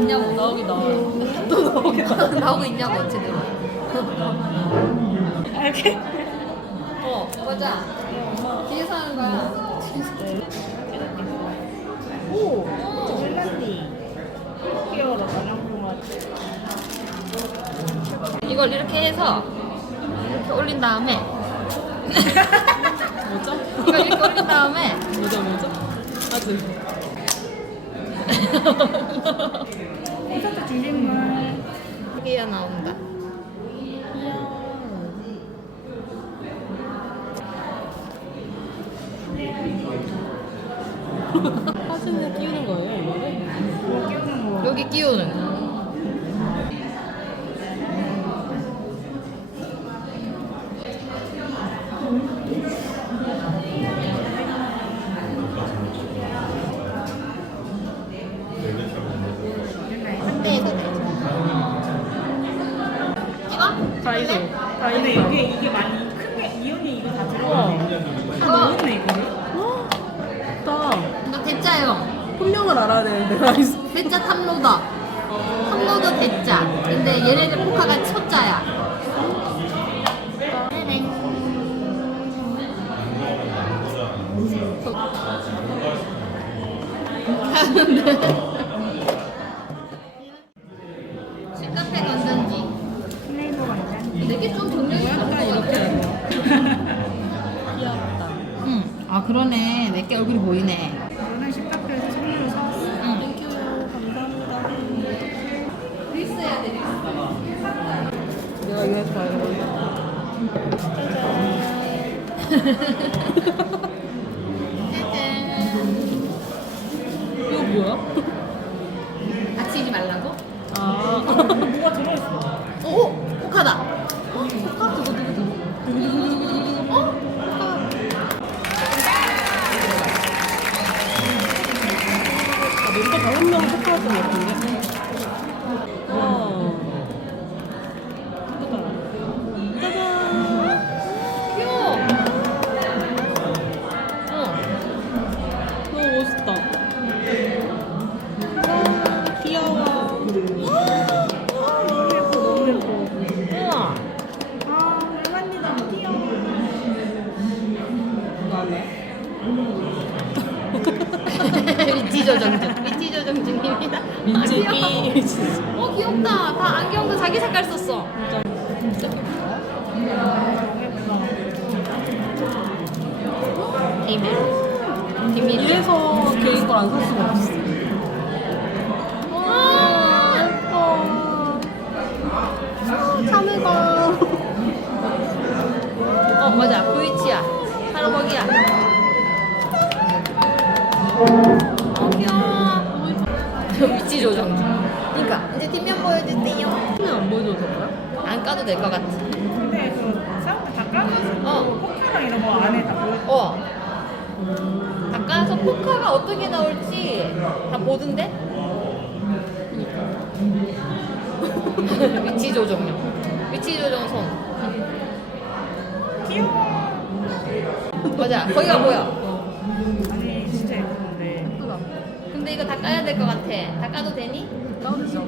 있냐고. 나오긴 나와요. 또 나오긴 나와. 나오고 있냐고 제대로. 이렇게. 맞아. 뒤에서 하는 거야. 오, 젤라니. 귀여워라, 나랑봉아. 이걸 이렇게 해서 이렇게 올린 다음에 뭐죠? 이걸 이렇게 올린 다음에 뭐죠? 아주. 콘서트 준비물. 여기가 나온다. 사진을 끼우는 거예요, 이거를? 뭐 끼우는 거. 여기 끼우는 거. 한대에서 찍어? 다이소. 근데 이게 많이 크게 이온이 이거 다 들어가네. 다 넣었네 이거를. 나 이거 대짜요. 분명을 알아야 되는데 다이소. 대짜 탑로더. 탑로더 대짜. 근데 얘네들 포카가 초짜야. 식카페 건전지. 플레이버 완전. 내게 좀 정리해 약간 이렇게. 귀엽다. 응. 아 그러네. 내게 얼굴이 보이네. 저는 식카페에서 선물로 사왔어. 응. 땡큐. 감사합니다. 릴스 해야 돼. 릴스. 내가 이거 해서 봐야 이거 뭐야? 다치지 말라고? 아. 뭐가 들어있어. 오! 포카다. 포카 두구두구두구. 두구두구두구두구. 포카. 멤버 5명 포카였던 것 같은데? 와. 예쁘다. 짜잔. 귀여워. 너무 멋있다. 와, 귀여워. 너무 예뻐, 너무 예뻐. 우와. 아, 얼마니 너무 귀여워. 위치 조정 중. 위치 조정 중입니다. 아, 귀여워. 민증이 진짜. 귀엽다. 다 안경도 자기 색깔 썼어. 비밀. 비밀. 이래서 개인 걸 안 살 수가 없어. 와, 예뻐. 참외가. 맞아. 그 위치야. 할아버지야. 귀여워. 위치 조정 중. 그러니까 이제 뒷면 보여줄게요. 안 보여줘도 될까요? 안 까도 될 것 같아. 근데 그 사운드 다 까가지고 포카랑 이런 거 안에 다 보여. 다 까서 포카가 어떻게 나올지 다 보던데? 위치 조정용. 위치 조정 손. 귀여워. 맞아. 거기가 보여. 아니 진짜 예쁜데. 근데 이거 다 까야 될 것 같아. 다 까도 되니? 까도 되죠.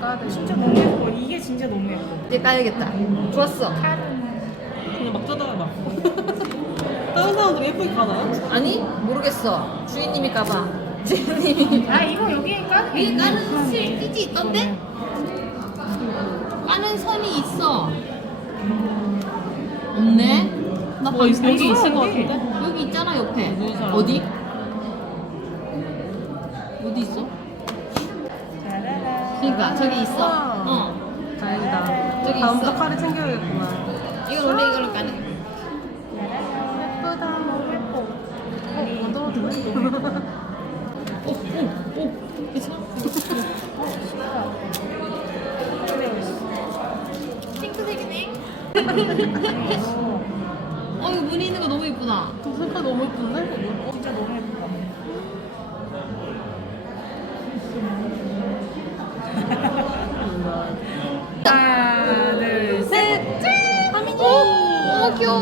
까야 돼. 진짜 너무 예뻐. 이게 진짜 너무 예뻐. 이제 까야겠다. 좋았어. 그냥 막 뜯어야 막. 다른 사람들이 예쁘게 까나요? 아니? 모르겠어. 주인님이 까봐. 주인님이. 아 이거 여기에 까는 위에 까는 실띠지 있던데? 까는 선이 있어. 없네? 나 뭐 있어? 여기 있을 것 여기. 같은데? 여기 있잖아 옆에. 누구 사람? 어디? 어디 있어? 그러니까 저기 있어. 우와. 다행이다. 저기 다음 있어. 역할을 챙겨야겠구나. 이건 원래 이걸로 까는. 예쁘다. 너무 예뻐. 안 떨어지네? 오. 핑크색이네. 이거 무늬 있는 거 너무 예쁘다. 색깔 너무 예쁜데? 진짜 너무 예쁘다. 하나, 둘, 셋. 짠! 하민이. 귀여워.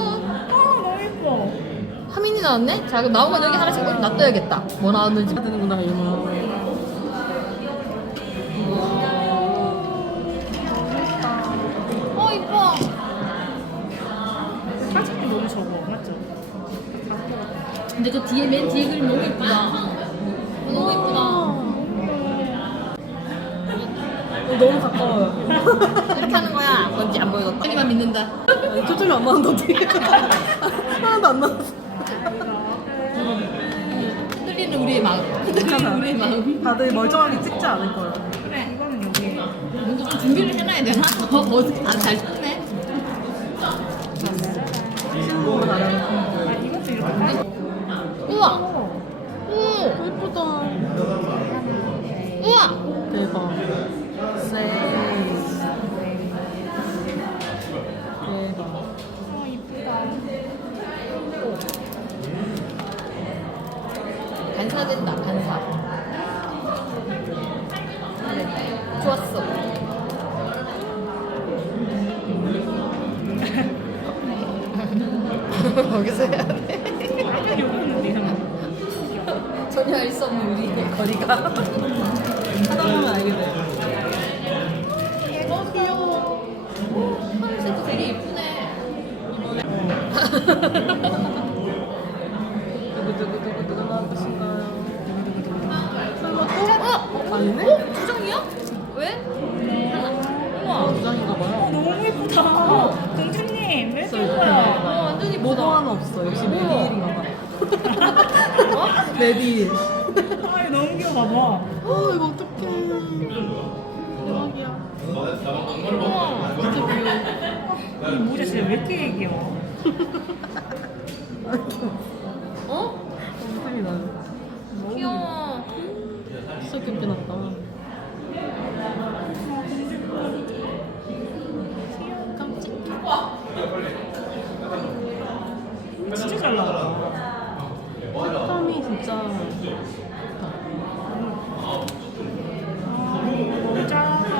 너무 예뻐. 하민이 나왔네? 자, 그럼 나온 건 여기 하나씩 놔둬야겠다. 뭐 나왔는지. 되는구나, 이거. 근데 그 뒤에 맨 뒤에 그림 너무 예쁘다. 너무 예쁘다. 너무 가까워요. 이렇게 하는 거야. 뭔지 안 보여도 빨리만 믿는다. 초점이 안 나는데 어떻게? 하나도 안 나왔어. 흔들리는 우리의 마음. 흔들리는 괜찮아. 우리의 마음. 다들 멀쩡하게 찍지 않을 거예요. 그래 이거는 여기. 뭔가 좀 준비를 해놔야 되나? 잘 찾네. 신부가 나랑. 아 이것도 이렇게. 우와. 오. 예쁘다. 우와. 대박. 세이스. 대박. 이쁘다. 반사된다. 반사. 그래. 좋았어. 여기서 해야 돼. 여기는 이상. 전혀 알 수 없는 우리의 거리가. 하다 보면 알게 돼. 귀여워. 하늘색도 되게 예쁘네. 누구 나왔으신가요? 설마 또? 아니네? 수정이야? 왜? 우와. 부장인가 봐요. 너무 예쁘다. 공주님 왜 이렇게 예뻐요? 완전히 뭐도 뭐다. 하나 없어. 역시 메디일인가 봐. 메디일. 아 이거 너무 귀여워 봐봐. 이거 어떡해. 대박이야. 진짜 귀여워. 이 모자 진짜 왜 이렇게 귀여워? 어? 땀이 나요. 귀여워. 진짜 귀엽게 났다. 진짜 잘 나왔다. 색감이 진짜 너무 작아서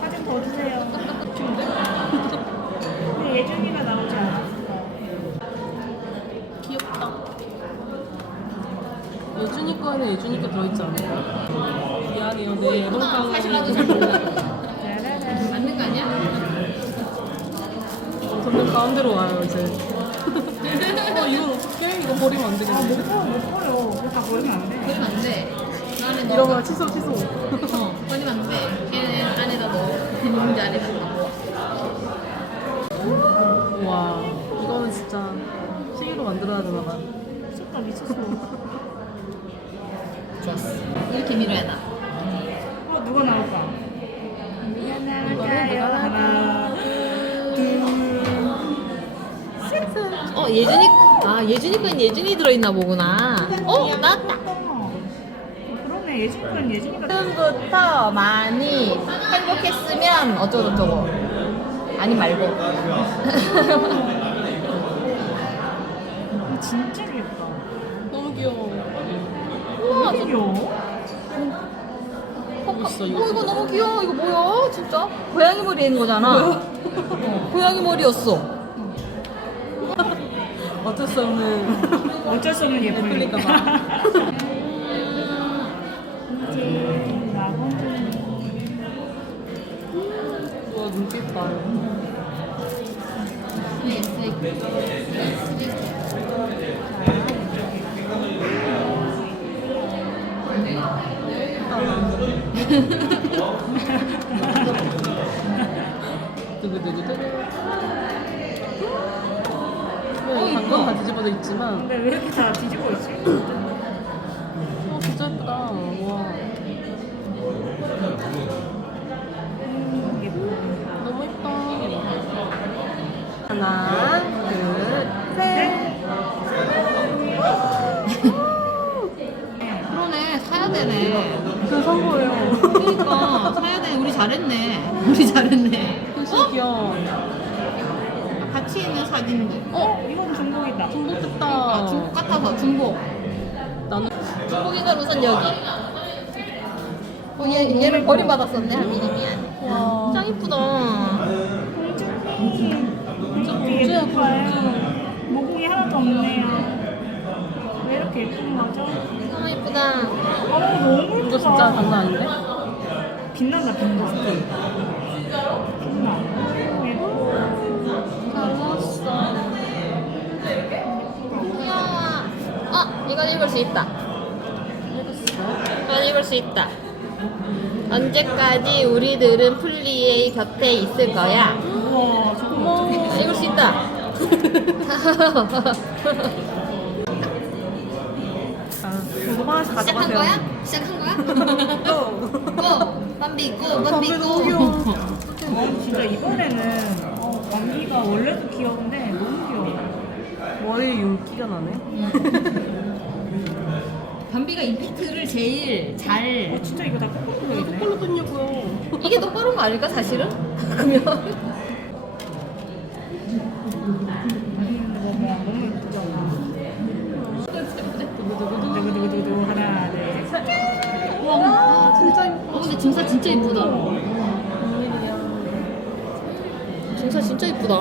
사진 더 주세요. 근데 예준이가 나오지 않았어. 귀엽다. 예준이 거에는 예준이 거 들어있지 않아요? 미안해요. 내 앨범가가 사실 나도 잘 몰라. 짜라란. 맞는 거 아니야? 점점 가운데로 와요 이제. 이건 어떡해? 이거 버리면 안 아, 되겠네. 못 버려, 못 버려. 그거 다 버리면 안 돼. 버리면 안 돼. 그 안에 넣어. 이러면 취소. 버리면 안 돼. 걔는 안에다 넣어. 비닐봉지 안에다 넣어. 와 이거는 진짜 시계로 만들어야 되나 봐. 미쳤다, 미쳤어. 좋았어. 이렇게 밀어야 나. 누가 나올까? 이거는 누가 하나, 둘, 예준이. 예준이 건 예준이 들어있나 보구나. 나왔다. 그러네, 예준이는 예준이가. 지금부터 많이 행복했으면 어쩌고저쩌고. 아니 말고. 진짜 귀엽다. 너무 귀여워. 우와, 너무 귀여워. 멋있어 이거. 이거 너무 귀여워. 이거 뭐야? 진짜? 고양이 머리에 있는 거잖아. 고양이 머리였어. 어쩔 수 없는 어쩔 수 없는 예쁘니까. 예쁘니까 봐. 이제 나본주. 와 눈빛 봐. 두구두구두구. 방금 다 뒤집어져 있지만 근데 왜 이렇게 다 뒤집어 있지? 진짜 예쁘다. 와. 너무 예뻐. 하나, 둘, 셋. 그러네. 사야 되네. 산 거예요. 그러니까 사야 되네. 우리 잘했네. 우리 잘했네. 진짜 귀여워. 같이 있는 사진인데. 이건 중국이다. 중복됐다. 중복 같아서 중복. 나는 중복이가 우선 여기. 얘를 버림받았었네. 하민이 미안. 와. 짱 이쁘다. 공주님 이렇게 예쁜가요? 모공이 하나도 없네요. 왜 이렇게 예쁜 거죠? 너무 이쁘다. 너무 예쁘다. 이거 진짜 장난 아닌데? 빛난다, 빛나. 빛나. 예뻐. 잘났어. 귀여워. 이건 읽을 수 있다. 이건 읽을 수 있다. 언제까지 우리들은 플리의 곁에 있을 거야? 우와, 저거 읽을 수 있다. 이거 하나씩 시작한 가져가세요. 거야? 시작한 거야? 고! 밤비 고! 밤비 고! 진짜 이번에는 왕기가 원래도 귀여운데 너무 귀여워. 머리에 윤기가 나네. 밤비가 임팩트를 제일 잘. 진짜 이거 다 거꾸로 들어있네. 거꾸로 떴냐고요. 이게 더 빠른 거 아닐까 사실은? 그러면 너무 예쁘잖아. 두구두구두구 하나, 둘, 셋. 와 진짜 이쁘다. 근데 증사 진짜 이쁘다. 증사 진짜 이쁘다.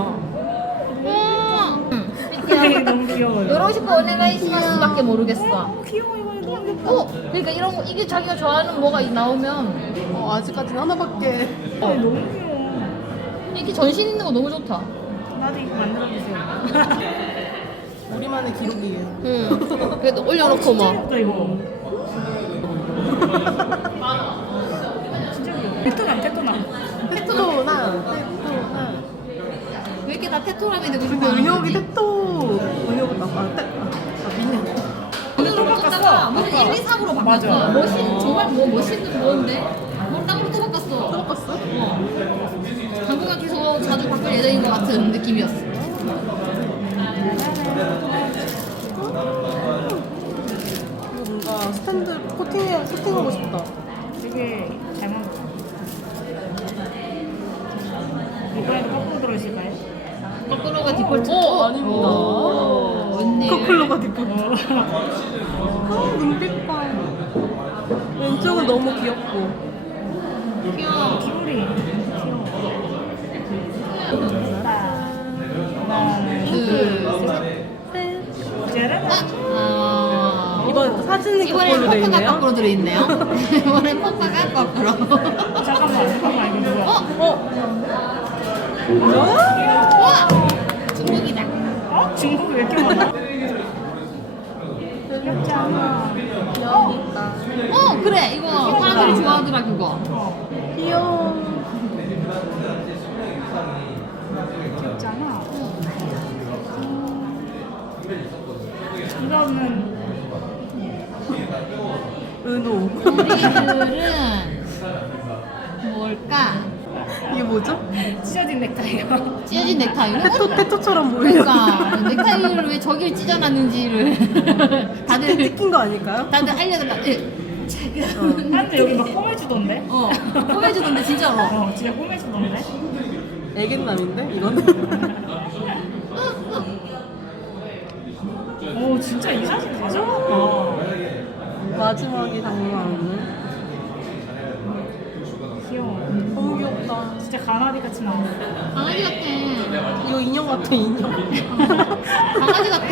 너무 귀여워요. 요런식 거 오네가이시마스밖에 모르겠어. 귀여워 이거 너무 예뻐. 그러니까 이런 거 이게 자기가 좋아하는 뭐가 나오면 아직까지는 하나밖에. 너무 귀여워. 이렇게 전신 있는 거 너무 좋다. 나도 이거 만들어주세요. 우리만의 기록이에요. 응. 그래도 올려놓고 막. 귀엽다 이거. 진짜 귀여워. 테토남. 테토나. 왜 이렇게 다 테토라미 되고 근데 싶어? 은혁이 테토. 은혁은 민혁. 오늘로 바꿨다가 무슨 1, 2, 3으로 바꿨어. 맞아. 정말 뭐 멋있는 뭔데? 뭘 땅으로 또 바꿨어. 바꿨어? 당분간 계속 자주 바꿀 예정인 것 같은 느낌이었어. 이거 뭔가 스탠드 코팅하고 싶다. 되게 잘 만들었어. 이번에도 거꾸로 들어오실까요? 거꾸로가 디폴트. 아닙니다. 웬일. 커플로가 디폴트. 눈빛 봐. 왼쪽은 너무 귀엽고. 귀여워. 기울이 귀여워. 하나, 둘, 셋. 짜란. 아. 이번 사진이 이번엔 거꾸로 돼 포카가 있네요. 거꾸로 들어있네요. 이번엔 포카가 거꾸로. 잠깐만 이거 뭐야? 와! 중국이다. 중국이 왜 이렇게 많아? 그래. 이거 사람들이 좋아하더라, 그거. 귀여워. 귀엽잖아. 이거는 은호. 우리들은 뭘까? 이게 뭐죠? 찢어진 넥타이요. 찢어진 넥타이를? 테토처럼 보이려. 그러니까 넥타이를 왜 저길 찢어놨는지를 다들 찍힌 거 아닐까요? 알려달라. 근데 여기 막 꼬매주던데? 꼬매주던데 진짜로. 진짜 꼬매주던데? 애견남인데 이거는? 오 진짜 이 사진 다 잡았다. 마지막이 장난. 귀여워. 너무 귀엽다. 진짜 가나리 같이 나오네. 강아지 같아. 이거 인형 같아 인형. 강아지 같아.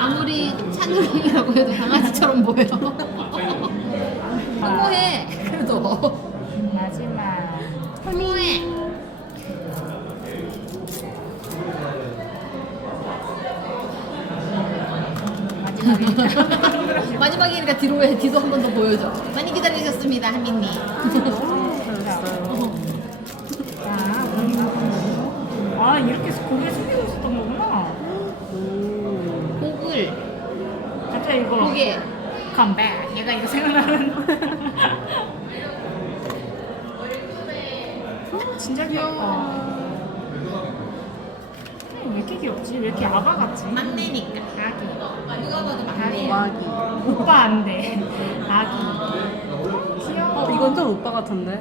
아무리 찬우링이라고 해도 강아지처럼 보여. 허무해. 그래도 마지막. 허무해. 마지막이니까 뒤도 한 번 더 보여줘. 많이 기다리셨습니다, 한민님. 아 이렇게 고개 숙이고 있었던 거구나. 곡을 갑자기 이거 고개 컴백. 얘가 이거 생각나는. 진짜 귀여워. 왜 이렇게 귀엽지? 왜 이렇게 아바 같지? 막내니까. 아기. 누가 봐도 막내야. 와기. 오빠 안 돼. 아기. 귀여워. 이건 좀 오빠 같은데.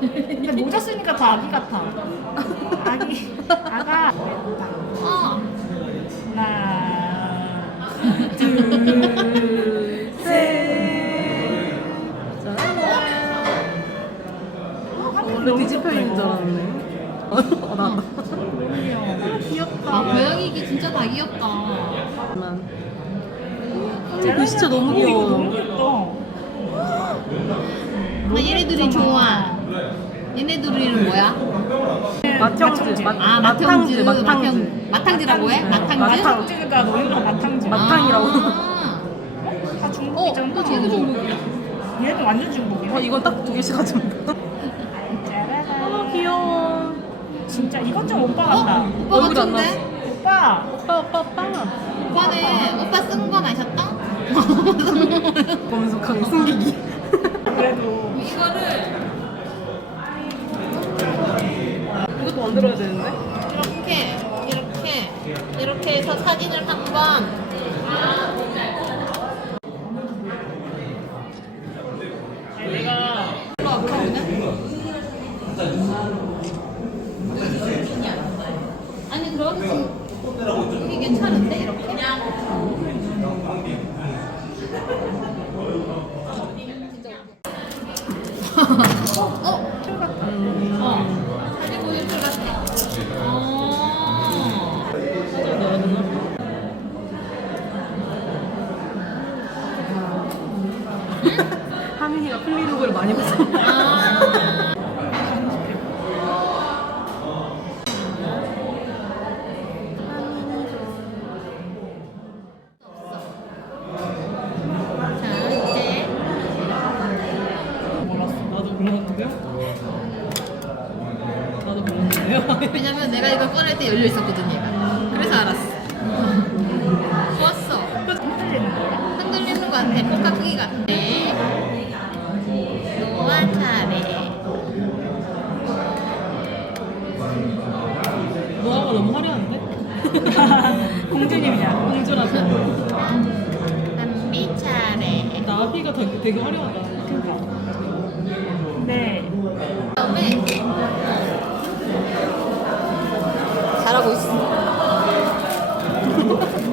근데 모자 쓰니까 더 아기 같아. 아기. 아가. 하나. 둘, 셋. 근데 뒤집혀 있는 줄 알았네. 나도. 너무 귀여워. 귀엽다. 고양이기 진짜 다 귀엽다. 이거 진짜 너무 귀여워. 너무 귀엽다. 나 얘네들이 좋아. 얘네들이 뭐야? 마탕즈. 아, 마탕즈. 마탕지라고 해? 마탕지? 마탕지가 너희가 마탕지. 마탕이라고 중복이라고. 다 중복이잖아. 또 쟤도 중복이야. 얘는 완전 중복이야. 이건 딱 2개씩 가지면 돼. 아, 귀여워. 진짜 이건 좀 오빠 같다. 오빠 얼굴 안 같은데? 오빠. 오빠. 오빠는 오빠 쓴 거 마셨다? 검색하게 숨기기. 그래도 이것도 만들어야 되는데? 이렇게 해서 사진을 한번 내가 일로 와봐 아니 그럼 이게 괜찮은데 이렇게? 사진 보여줄 것 같아. 하민이가 플리로그를 많이 봤어. 자 이제 나도 몰랐는데요? 나도 몰랐는데요? 왜냐면 내가 이걸 꺼낼 때 열려 있었거든 얘가. 그래서 알았어. 좋았어. 흔들리는 거야? 흔들리는 것 같아. 포카 크기 같아. 노아 차례. 노아가 너무 화려한데? 공주님이야. 공주라서. 한비 차례. 나비가 되게 화려하다. 네. 그다음에 잘하고 있어. 오.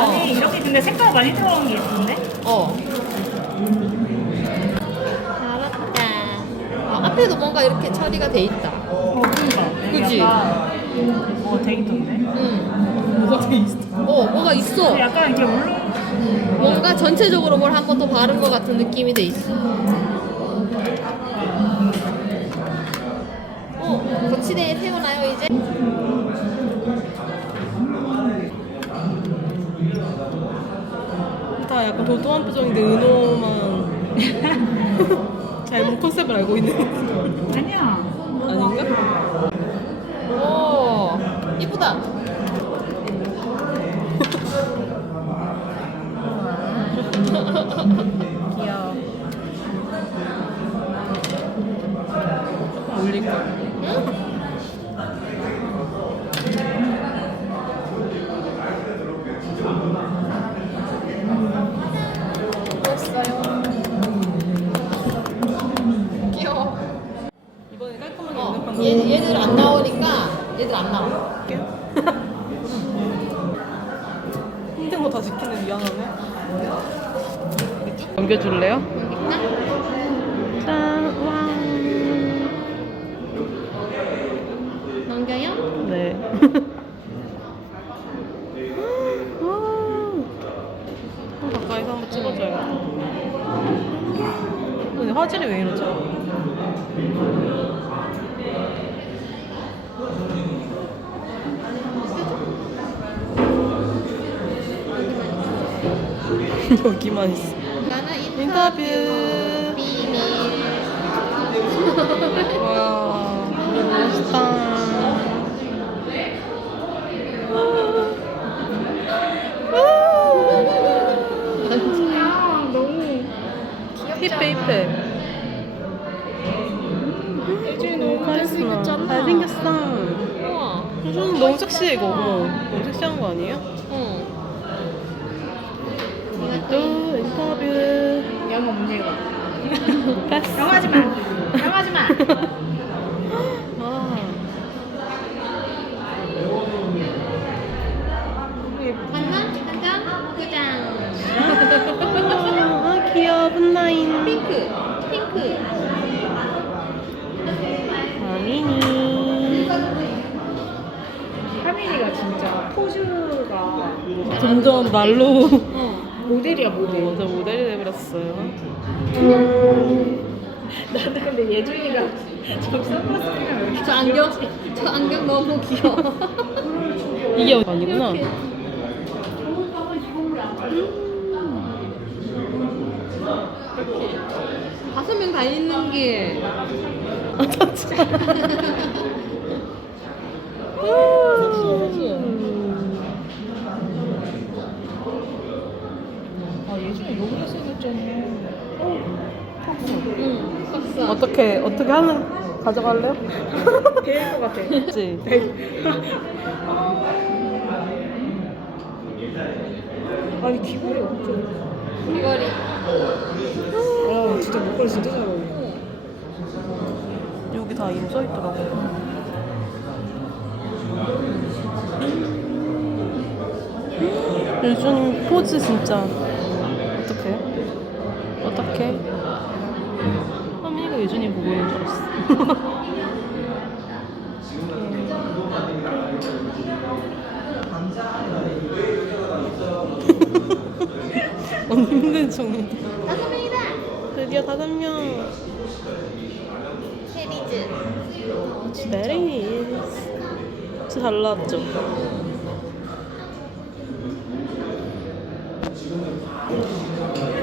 아니 이렇게 근데 색깔 많이 들어간 게 예쁜데? 잘했다. 앞에도 뭔가 이렇게 처리가 돼 있다. 그니까. 그치? 데이터인데? 응. 뭐가 돼 있어? 뭐가 있어. 약간 이렇게 울렁. 뭔가 전체적으로 뭘 한 번 더 바른 것 같은 느낌이 돼 있어. 거치대에 세우나요 이제? 다 약간 도도한 표정인데 은호만 잘못 컨셉을 알고 있는 아니야. 아닌가? 오, 이쁘다. 귀여워. 조금 올릴걸. 응? 됐어요. 귀여워. 이번에 깔끔하게 어, 연습한 거. 얘들 안 나오니까 얘들 안 나와. 힘든 거 다 지키는 미안하네. 넘겨줄래요? 짠, 와. 넘겨요? 네. 가까이서 한번 찍어줘야겠다. 근데 화질이 왜 이러지? 여기만 있어. 나는 인터뷰. 비밀. 와, 멋있다. 너무 힙해, 힙해. 예준이 너무 잘생겼잖아. 잘생겼어. 우와. 효준은 너무 섹시해, 이거. 어머, 너무 섹시한 거 아니에요? 응. 또 인터뷰. 영어 문제가. 패스. 영하지 마. 영하지 마. 아, 한장 두장 아, 귀여워, 굿나인. 핑크. 아미니. 하민이가 진짜 포즈가 점점 날로. 모델이야 모델. 먼저 모델이 돼버렸어요. 나도 근데 예준이가 저 선글라스 끼면 왜 이렇게 저 안경 너무 귀여워. 이게 아니구나. 가 있는 길. 아 예전에 여기서 생겼잖아. 응, 박사. 어떻게 하는 가져갈래요? 배일 것 같아. 그치? 아니 귀걸이 엄청. 귀걸이. 아 진짜 목걸이 진짜 잘 어울려. 여기 다 이름 써있더라고. 유주님 포즈 진짜 어떡해? 하민이가 유준이 보고 있는 줄 알았어. 언니 힘든 중인데. 5명이다. 드디어 5명. 세리즈. 베리. 진짜 잘 나왔죠?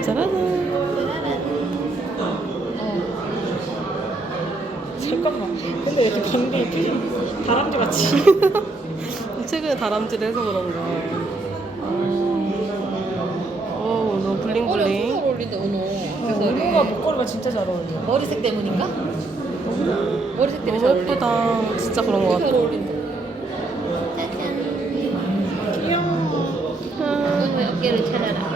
짜라란. 잠깐만. 근데 왜 이렇게 방귀 다람쥐 같이. 최근에 다람쥐를 해서 그런가. 오, 너무 블링블링. 어울린다, 은호. 은호가 목걸이가 진짜 잘 어울려. 머리색 때문인가? 머리색 때문에 너무 잘 어울린다. 예쁘다. 진짜 그런 것 잘 같아. 어울린다. 짜잔. 귀여워. 은호의 어깨를 찾아라.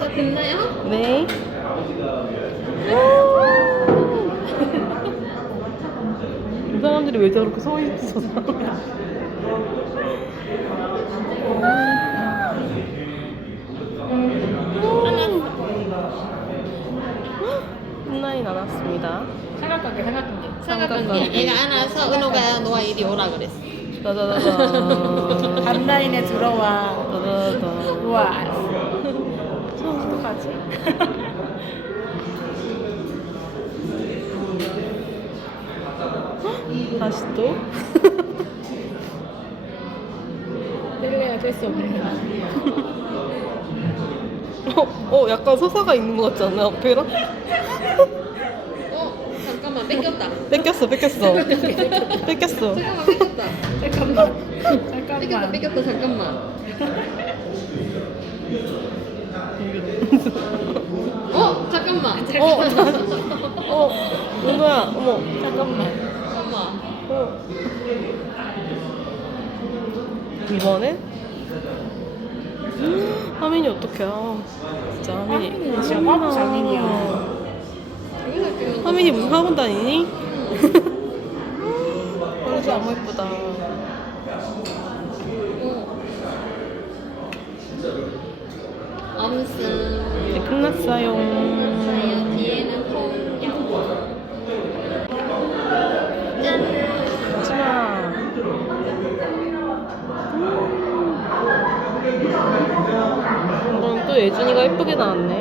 자, 됐나요? 네. 이 사람들이 왜 저렇게 서 있어? 끝나인 안 왔습니다. 삼각관계. 삼각관계. 얘가 안아서 은호가 너와 이리 오라 그랬어. 따다다다. 밤라인에 들어와. 따다다다. 우와. 어떡하지? 다시 또. 뗄래야 뗄 수 없네. 약간 서사가 있는 것 같지 않나? 앞에랑? 잠깐만, 뺏겼다. 뺏겼어. 잠깐만, 뺏겼다. 잠깐만. 뺏겼다, 잠깐만. 잠깐만. 은호야, 어머. 잠깐만. 이번엔? 하민이 어떡해. 진짜 하민이. 하민이 진짜 바보 장인이야. 하민이 무슨 학원 다니니? 얼굴 너무 예쁘다. 암슨. 네, 끝났어요. 뒤에는 통영. 짠. 하지마. 이건 또 예준이가 예쁘게 나왔네.